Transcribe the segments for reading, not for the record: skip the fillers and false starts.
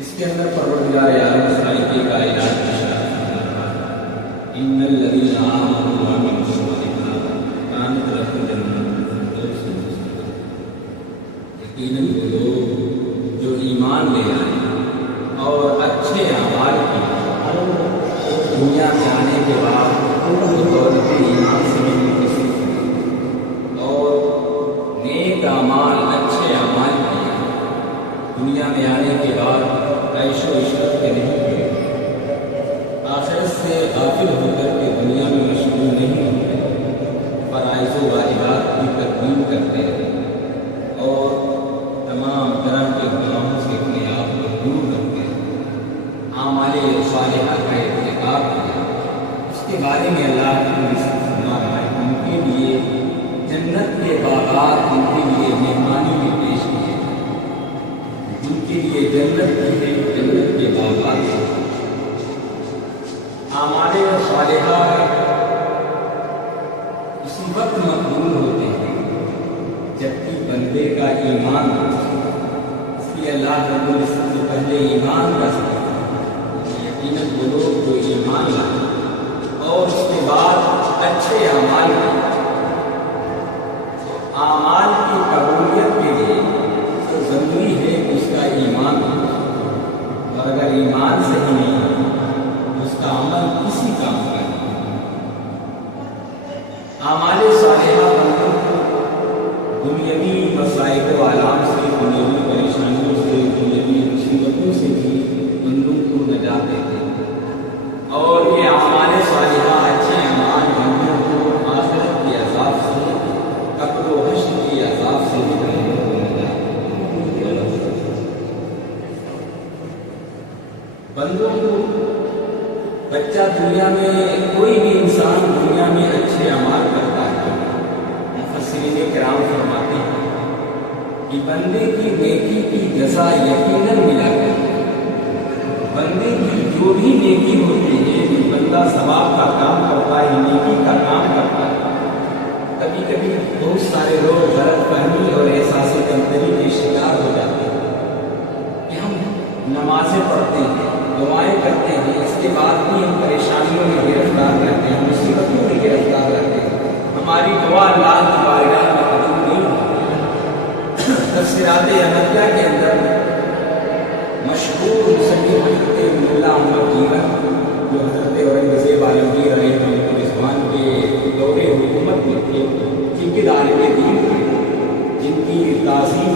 اس کے اندر پروردگار عالم ساری کی کائنات کی شان ان الذین آمنوا وعملوا الصالحات کانت لهم جنات الفردوس نزلا۔ یقیناً وہ لوگ جو ایمان لے آئے اور اچھے اعمال کیے دنیا میں آنے کے بعد بدولت ایمان سے منتخب ہوئے اور نیک اعمال اچھے اعمال کیے دنیا میں آنے کے بعد عیش و عشرت کے نہیں ہوئے، آخرت سے غافل ہو کر کے دنیا میں مشغول نہیں ہوتے، فرائض و واجبات کی تکمیل کرتے ہیں اور تمام طرح کے گناہوں سے اپنے آپ کو دور رکھتے ہیں، اعمال صالحہ کا ارتکاب کرتے ہیں۔ اس کے بارے میں اللہ کی ایمان اس لیے اللہ رب العزت سے پہلے ایمان کا ذکر یقیناً وہ لوگ جو ایمان لائے اور اس کے بعد اچھے اعمال اعمال کی قبولیت کے لیے تو ضروری ہے کہ اس کا ایمان اور اگر ایمان صحیح نہیں ہے تو اس کا عمل کسی کام کا نہیں۔ اعمال صالحہ بندوں کو دنیاوی مسائل و آلام سے، دنیاوی پریشانیوں سے، دنیاوی مصیبتوں سے بھی بندوں کو نجات دیتے ہیں، اور یہ اعمال صالحہ اچھے اعمال بندوں کو آخرت کے عذاب سے، قبر و حشر کے عذاب سے بھی بندوں کو نجات دیتے ہیں۔ بندوں کو بچہ دنیا میں، کوئی بھی انسان دنیا میں اچھے اعمال کرتا ہے، مفسرین کرام فرماتے ہیں کہ بندے کی نیکی کی جزا یقیناً ملا کرتی ہے۔ بندے کی جو بھی نیکی ہوتی ہے، جو بندہ ثواب کا کام کرتا ہے، نیکی کا کام کرتا ہے، کبھی کبھی بہت سارے لوگ غلط فہمی اور احساس کمتری کے شکار ہو جاتے ہیں کہ ہم نمازیں پڑھتے ہیں، دعائیں کرتے ہیں، اس کے بعد بھی ہم پریشانیوں میں گرفتار رہتے ہیں، مصیبتوں میں گرفتار رہتے ہیں، ہماری دعا اللہ کی بارگاہ میں قبول نہیں ہوتی۔ تفسیرات احمدیہ کے اندر مشہور مصنف حضرت مولا احمد جیون، جو حضرت اورنگزیب عالمگیر علیہ رضوان کے دور حکومت میں تھے، جن کے عالم دین تھے، جن کی تعظیم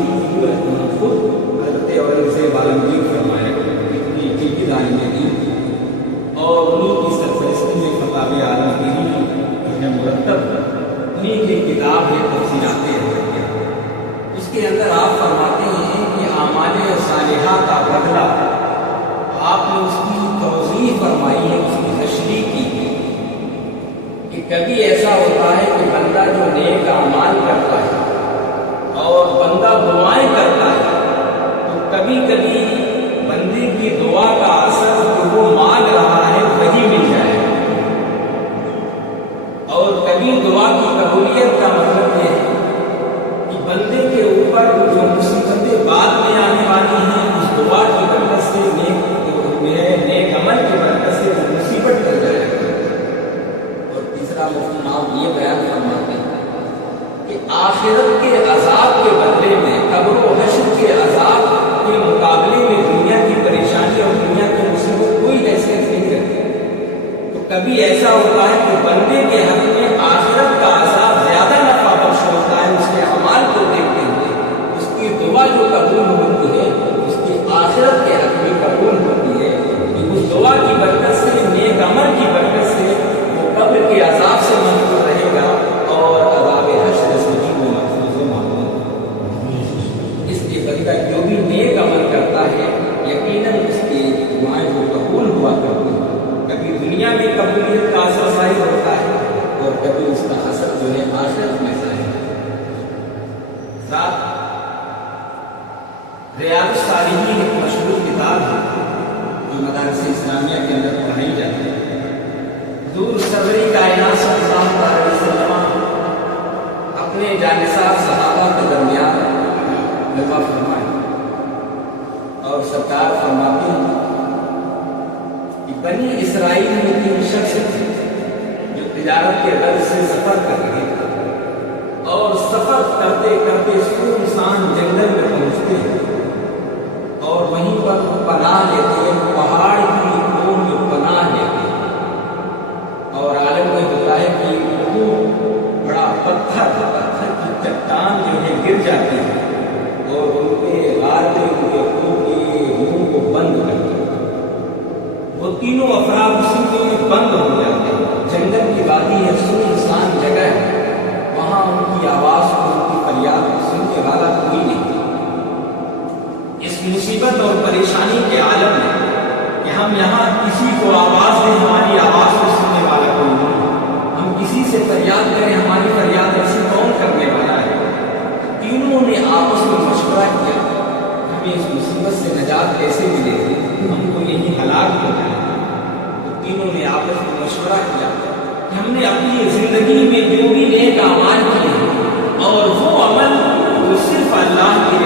خود حضرت اورنگزیب عالمگیر فرمایا کی عالم دین، اور انہیں کی سرپرستی میں فتاوی عالمگیری ہے مرتب، انہیں کی کتاب ہے تفسیرات احمدیہ۔ اس کے اندر آپ فرماتے ہیں کہ اعمال صالحہ کا بدلہ آپ نے اس کی توضیح فرمائی ہے، اس کی تشریح کی ہے کہ کبھی ایسا ہوتا ہے کہ بندہ جو نیک اعمال کرتا ہے اور بندہ دعائیں کرتا ہے، تو کبھی کبھی بندے کی دعا کا اثر جو وہ مانگ رہا ہے وہی مل جائے، اور کبھی دعا کی قبولیت کا مطلب یہ ہے کہ بندے کے اوپر جو مصیبتیں بعد میں آنے والی ہیں، اس دعا کی برکت سے، نیک عمل کی برکت سے وہ مصیبت ٹل جائے۔ اور تیسرا مفہوم آپ یہ بیان فرماتے ہیں کہ آخرت کے عذاب کے بدلے میں، قبر و حشر کے عذاب کے مقابلے میں دنیا کی پریشانی اور دنیا کی مصیبت کوئی حیثیت نہیں کرتی۔ تو کبھی ایسا ہوتا ہے کہ بندے کے حق میں آخرت کا عذاب زیادہ نفع بخش ہوتا ہے، اس کے اعمال کو دیکھتے ہوئے اس کی دعا جو قبول ہوتی ہے، اس کی آخرت کے حق میں قبول ہوتی ہے، کہ اس دعا کی برکت سے، نیک عمل کی برکت سے وہ قبر کے عذاب سے محفوظ رہے گا اور عذاب حشر سے بھی وہ محفوظ و معمول۔ اس کے بندہ جو بھی نیک عمل کرتا ہے، یقیناً اس کی دعائیں جو قبول ہوا کرتی ہیں، کبھی دنیا میں قبولیت کا اثر ظاہر ہوتا ہے اور کبھی اس کا اثر جو ہے آخرت میں ظاہر ہوتا ہے۔ ساتھ ریاض الصالحین ایک مشہور کتاب ہے جو مدارس اسلامیہ کے اندر پڑھائی جاتی ہے۔ حضور سرور کائنات صلی اللہ علیہ وسلم اپنے جانثار صحابہ کے درمیان جمع فرمائے، اور سرکار فرماتے ہیں کہ بنی اسرائیل میں 3 شخص تھے جو تجارت کے غرض سے سفر کر رہے تھے، اور سفر کرتے کرتے سنسان جنگل میں پہنچتے ہیں اور وہیں پر پناہ لیتے ہیں، پہاڑ کی کوہ میں پناہ لیتے ہیں، اور عالم میں ہوتا ہے کہ وہ بڑا پتھر کی چٹان جو ہے گر جاتی ہے اور ان کے غار میں ان کے کوہ کے منہ کو بند کر دیا۔ وہ تینوں افراد اسی میں بند ہو جاتے ہیں۔ جنگل کی وادی ہے، سنسان جگہ ہے، وہاں ان کی آواز کو، ان کی فریاد سننے والا کوئی نہیں۔ اس مصیبت اور پریشانی کے عالم میں کہ ہم یہاں کسی کو آواز دیں، ہماری آواز کو سننے والا کوئی نہیں، ہم کسی سے فریاد کریں، ہماری فریاد ایسی کون کرنے والا ہے۔ تینوں نے آپس میں مشورہ کیا، ہمیں اس مصیبت سے نجات کیسے ملے گی، ہم کو یہی ہلاک ہو جائے۔ تو تینوں نے آپس میں مشورہ کیا کہ ہم نے اپنی زندگی میں جو بھی نیک اعمال کیے ہیں اور وہ عمل وہ صرف اللہ کے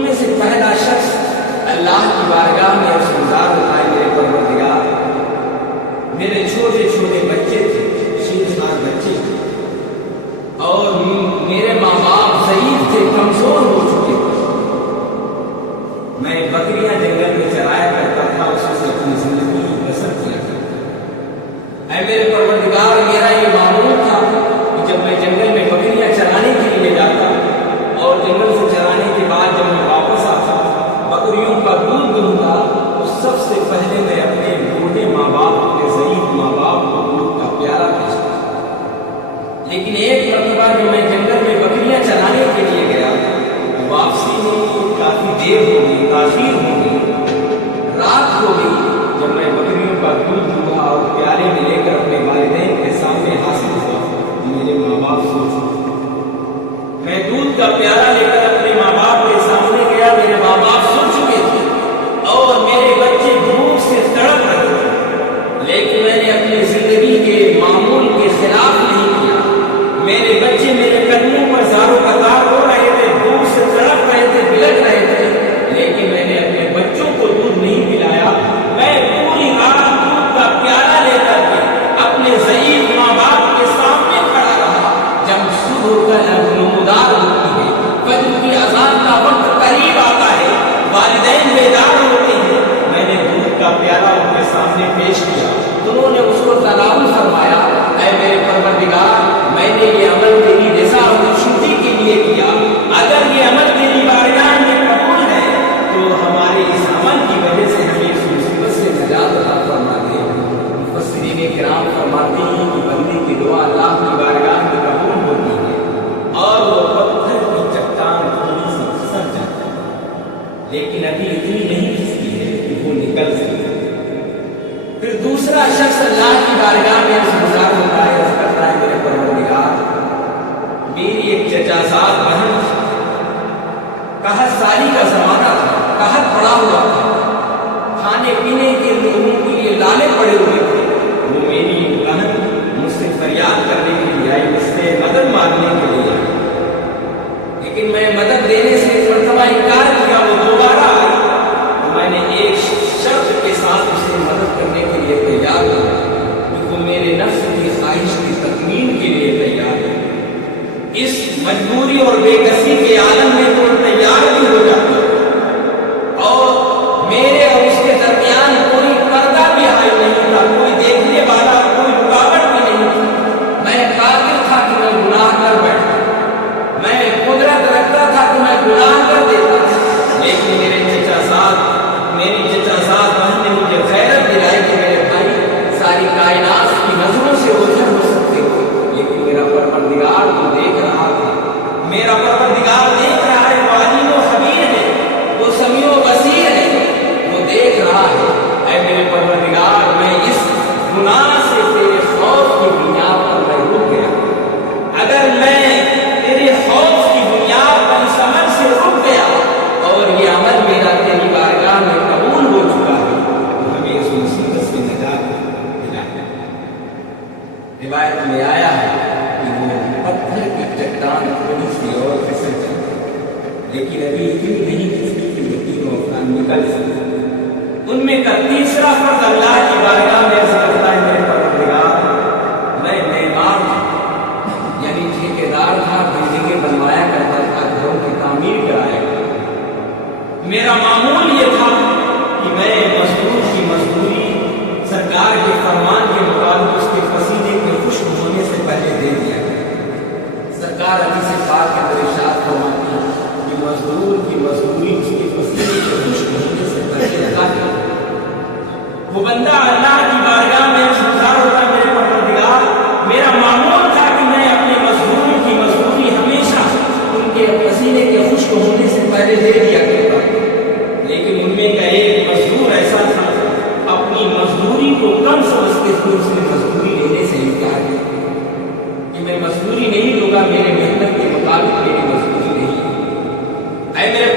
ان میں سے پہلا شخص اللہ کی بارگاہ میں عرضگزار ہوتا ہے، میرے پروردگار میرے چھوٹے چھوٹے بچے تھے، 6 سال بچے تھے، اور میرے ماں باپ ضعیف تھے، کمزور ہو چکے تھے، میں بکریاں جنگل میں چرایا کرتا تھا، اس سے اپنی زندگی بسر کیا کرتا۔ اے میرے پروردگار میرا یہ معمول تھا کہ جب میں جنگل میں بکریاں چرانے کے لیے جاتا اور جنگل سے چرانے کے بعد جب میں واپس آتا بکریوں کا دودھ دوں گا تو سب سے پہلے میں اپنے بوڑھے ماں باپ کے ضعیف ماں باپ کو دودھ کا پیالہ پیش کرتا۔ لیکن ایک مرتبہ جو میں جنگل میں بکریاں چرانے کے لیے گیا، واپسی میں کافی دیر ہو گئی، تاخیر ہو گئی، رات ہو گئی۔ جب میں بکریوں کا دودھ دوں اور پیالے میں لے کر اپنے والدین کے سامنے حاصل ہوا، میرے ماں باپ سو چکے، میں دودھ کا پیالہ لے کر اپنے ماں باپ کے سامنے گیا، میرے ماں باپ سو چکے تھے اور میرے بچے بھوک سے تڑپ رہے تھے، لیکن میں نے اپنی زندگی کے معمول کے خلاف نہیں کیا۔ میرے بچے میرے قدموں پر زاروں قطار ہو رہے تھے، بھوک سے تڑپ رہے تھے، بلک رہے تھے، لیکن میں نے اپنے بچوں کو دودھ نہیں پلایا۔ میں پوری رات دودھ کا پیالہ لے کر کے اپنے ضعیف ماں باپ کے سامنے کھڑا رہا۔ جب صبح کا نمودار ہوتی ہے، فجر کی اذان کا وقت قریب آتا ہے، والدین بیدار ہوتے ہیں، میں نے دودھ کا پیالہ ان کے سامنے پیش کیا، انہوں نے اس کو تناول فرمایا۔ اے میرے پروردگار میں نے یہ عمل تیری رضا اور خوشنودی کے لیے کیا، اگر یہ عمل تیری بارگاہ میں قبول ہے تو ہمارے اس عمل کی وجہ سے ہمیں اس مصیبت سے نجات عطا فرما دے۔ مفسرین کرام فرماتے ہیں کہ بندے کی دعا اللہ کی بارگاہ میں قبول ہوتی ہے اور وہ پتھر کی چٹان تھوڑی سی پھسل جاتی ہے، لیکن ابھی اتنی نہیں پھسلی ہے کہ وہ نکل سکے۔ پھر دوسرا شخص اللہ کی بارگاہ میں عرضگزار ہوتا ہے، عرض کرتا ہے میرے پروردگار میری ایک چچا زاد بہن قحط سالی کا زمانہ تھا، قحط پڑا ہوا تھا، کھانے پینے کے لوگوں کے لیے لالے پڑے ہوئے تھے، وہ میری بہن مجھ سے فریاد کرنے کے لیے آئی، مجھ سے مدد مانگنے کے لیے آئی، لیکن میں مدد دینے سے ایک مرتبہ انکار کیا، وہ دوبارہ آئی تو میں نے ایک شرط کے ساتھ اسے مدد کرنے کے لیے تیار ہوا کہ وہ میرے نفس کی خواہش کی تکمیل کے لیے تیار ہے۔ اس مجبوری اور بے کسی کے عالم میں تو تیار بھی ہو جاتا اور میرے اور اس کے درمیان کوئی پردہ بھی حائل نہیں تھا، کوئی دیکھنے والا، کوئی رکاوٹ بھی نہیں تھی۔ میں قادر تھا کہ میں گناہ کر بیٹھا، میں قدرت رکھتا تھا کہ میں گناہ کر دیتا تھا، لیکن میری چچا زاد بہن نے مجھے غیرت دلائی کہ میرے بھائی ساری کائنات کی نظروں سے اوجھل ہو سکتے ہو، لیکن میرا پروردگار تو دیکھ رہا تھا، میرا پروردگار دیکھ رہا ہے، وہ علیم و خبیر ہے، وہ سمیع و بصیر ہے، وہ دیکھ رہا ہے۔ اے میرے پروردگار میں اس گناہ سے تیرے خوف کی بنیاد پر میں رک گیا، اگر میں تیرے خوف کی بنیاد پر اس عمل سے رک گیا اور یہ عمل میرا تیری بارگاہ میں قبول ہو چکا ہے تو ہمیں اس مصیبت سے نجات دلائے۔ روایت میں آیا ہے کہ وہ پتھر کی چٹان تھوڑی سی اور پھسل جاتی، لیکن ابھی اتنی نہیں پھسلی کہ وہ تینوں افراد نکل سکے۔ ان میں کا تیسرا فرد اللہ کی بارگاہ میں عرض کرتا ہے میرے پروردگار میں معمار تھا، یعنی ٹھیکیدار تھا، بلڈنگیں بنوایا کرتا تھا، گھروں کی تعمیر کرایا کرتا، میرا معمول یہ تھا کہ میں مزدور کی مزدوری سرکار کے فرمان کے مطابق اس کے پسینے کے خشک ہونے سے پہلے دے دیا گیا۔ سرکار حدیث پاک کے اندر ارشاد فرماتی ہے کہ مزدور کی مزدوری اس کے پسینے کے خشک ہونے سے پہلے ادا کیا۔ وہ بندہ اللہ کی بارگاہ میں عرضگزار ہوتا ہے میرے پروردگار میرا معمول تھا کہ میں اپنے مزدوروں کی مزدوری ہمیشہ ان کے پسینے کے خشک ہونے سے پہلے دے دیا کرتا، لیکن ان میں کا ایک مزدور ایسا تھا اپنی مزدوری کو کم سمجھتے ہوئے اس نے مزدوری لینے سے انکار کیا کہ میں مزدوری نہیں لوں گا، میرے محنت کے مطابق میری مزدوری نہیں۔ اے میرے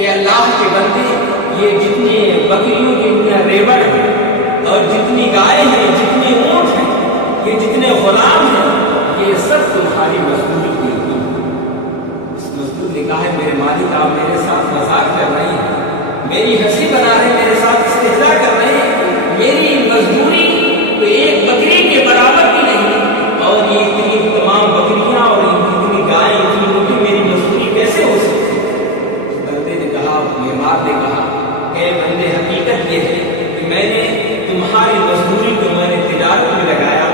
کہ اللہ کے بندے یہ جتنے بکریوں کے ریوڑ ہیں اور جتنی گائے ہیں جتنے اونٹ ہیں یہ جتنے غلام ہیں یہ سب تمہاری مزدوری کی ہوئی. اس مزدور نے کہا ہے میرے مالک آپ میرے ساتھ مذاق کر رہے ہیں, میری ہنسی بنا رہے ہیں, میرے ساتھ استہزاء کر رہے ہیں. میری مزدوری تو ایک بکری کے برابر بھی نہیں اور یہ اتنی تمام بکریاں اور اتنی گائے اتنی اونٹیں میری مزدوری کیسے ہو سکتی. بندے نے کہا, معمار نے کہا اے بندے حقیقت یہ ہے کہ میں نے تمہاری مزدوری کو میں نے تجارت میں لگایا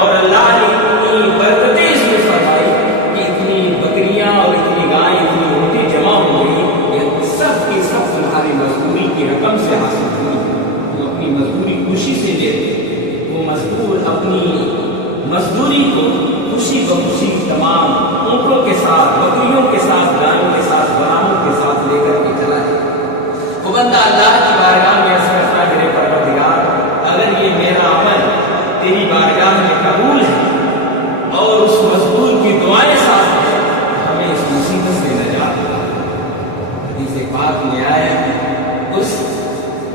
اور اللہ نے اتنی برکتیں اس میں فرمائی کہ اتنی بکریاں اور اتنی گائیں اتنی اونٹیں جمع ہو گئی یہ سب کی سب تمہاری مزدوری کی رقم سے حاصل ہوئی. تم اپنی مزدوری خوشی سے لیتے. وہ مزدور اپنی مزدوری کو خوشی بخوشی تمام اونٹوں کے ساتھ بکریوں کے ساتھ گائوں کے ساتھ غلاموں کے ساتھ لے کر کے چلا ہے. وہ بندہ اللہ کی بارگاہ میں عرض کرتا ہے میرے پروردگار اگر یہ میرا عمل تیری بارگاہ میں قبول ہے اور اس مزدور کی دعائیں ساتھ ہیں ہمیں اس مصیبت سے نجات دلا. حدیث پاک میں آیا اس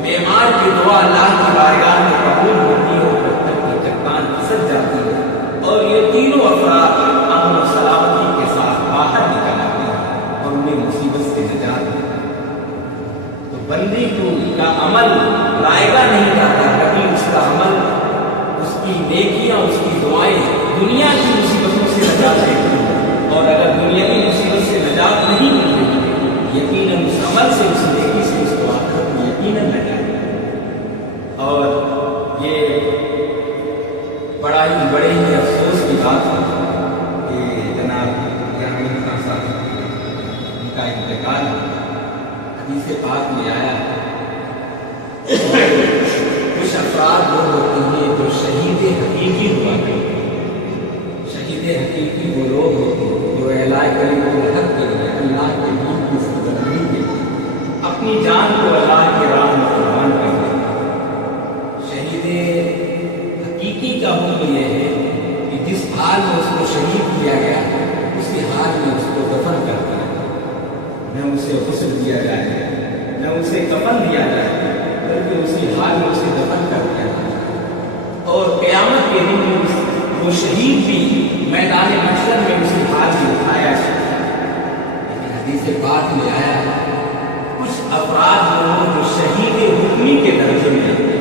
معمار کی دعا اللہ کی بارگاہ میں قبول ہوتی ہے اور پتھر کی چٹان پھسل جاتی ہے اور یہ تینوں افراد امن و سلامتی کے ساتھ باہر نکل آتے ہیں اور انہیں مصیبت سے نجات ملتی ہے. تو بندے کو کا عمل رائے گا نہیں جاتا کبھی اس کا عمل اس کی نیکیاں اس کی دعائیں دنیا کی مصیبتوں سے نجات دیتی ہیں اور اگر دنیاوی مصیبت سے نجات نہیں مل رہی ہے یقیناً اس عمل سے اس نیکی سے اس کو آخرت میں یقیناً نجات. اور یہ بڑے ہی افسوس کی بات ہے کہ جناب جہانگیر خان صاحب ان کا انتقال حدیث پاک میں آیا کچھ افراد وہ ہوتے ہیں جو شہید حقیقی ہوا کرتے ہیں. شہید حقیقی وہ لوگ ہوتے ہیں جو اعلاء کلمۃ الحق کے لیے اللہ کے دین کی سربلندی کے لیے اپنی جان کو اللہ کی راہ میں قربان کر دیتے ہیں. شہید حقیقی کا حکم یہ ہے کہ جس حال میں اس کو شہید کیا گیا اسی حال میں اس کو دفن کر دیا نہ اسے غسل دیا جائے نہ اسے کفن دیا جائے بلکہ اسی حال میں اسے دفن کر دیا جائے اور قیامت کے دن وہ شہید بھی میدان محشر میں اسی حال میں اٹھایا جائے. لیکن حدیث پاک میں آیا کچھ افراد ہوں جو شہید حکمی کے درجے میں آتے ہیں.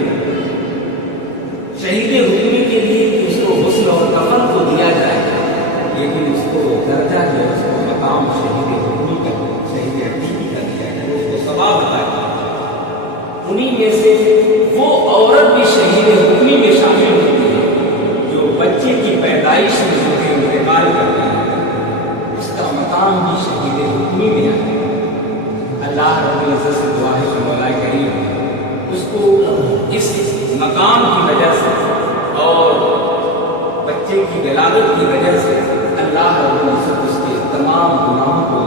شہید حکمی کے لیے کہ اس کو غسل اور کفن تو دیا جائے لیکن اس کو درجہ جو اس کو مقام شہید حکمی کا شہید حقیقی کا دیا جائے اس کو ثواب عطا کیا. انہیں میں سے وہ عورت بھی شہید حکمی میں شامل ہوتی ہے جو بچے کی پیدائش میں جو ہے انتقال کرتے ہیں اس کا مقام بھی شہید حکمی میں آتا ہے. اللہ رب العزت سے دعا ہے کہ مولا کریم اس کو اس مقام کی وجہ سے اور بچے کی ولادت کی وجہ سے اللہ رب العزت اس کے تمام گناہوں کو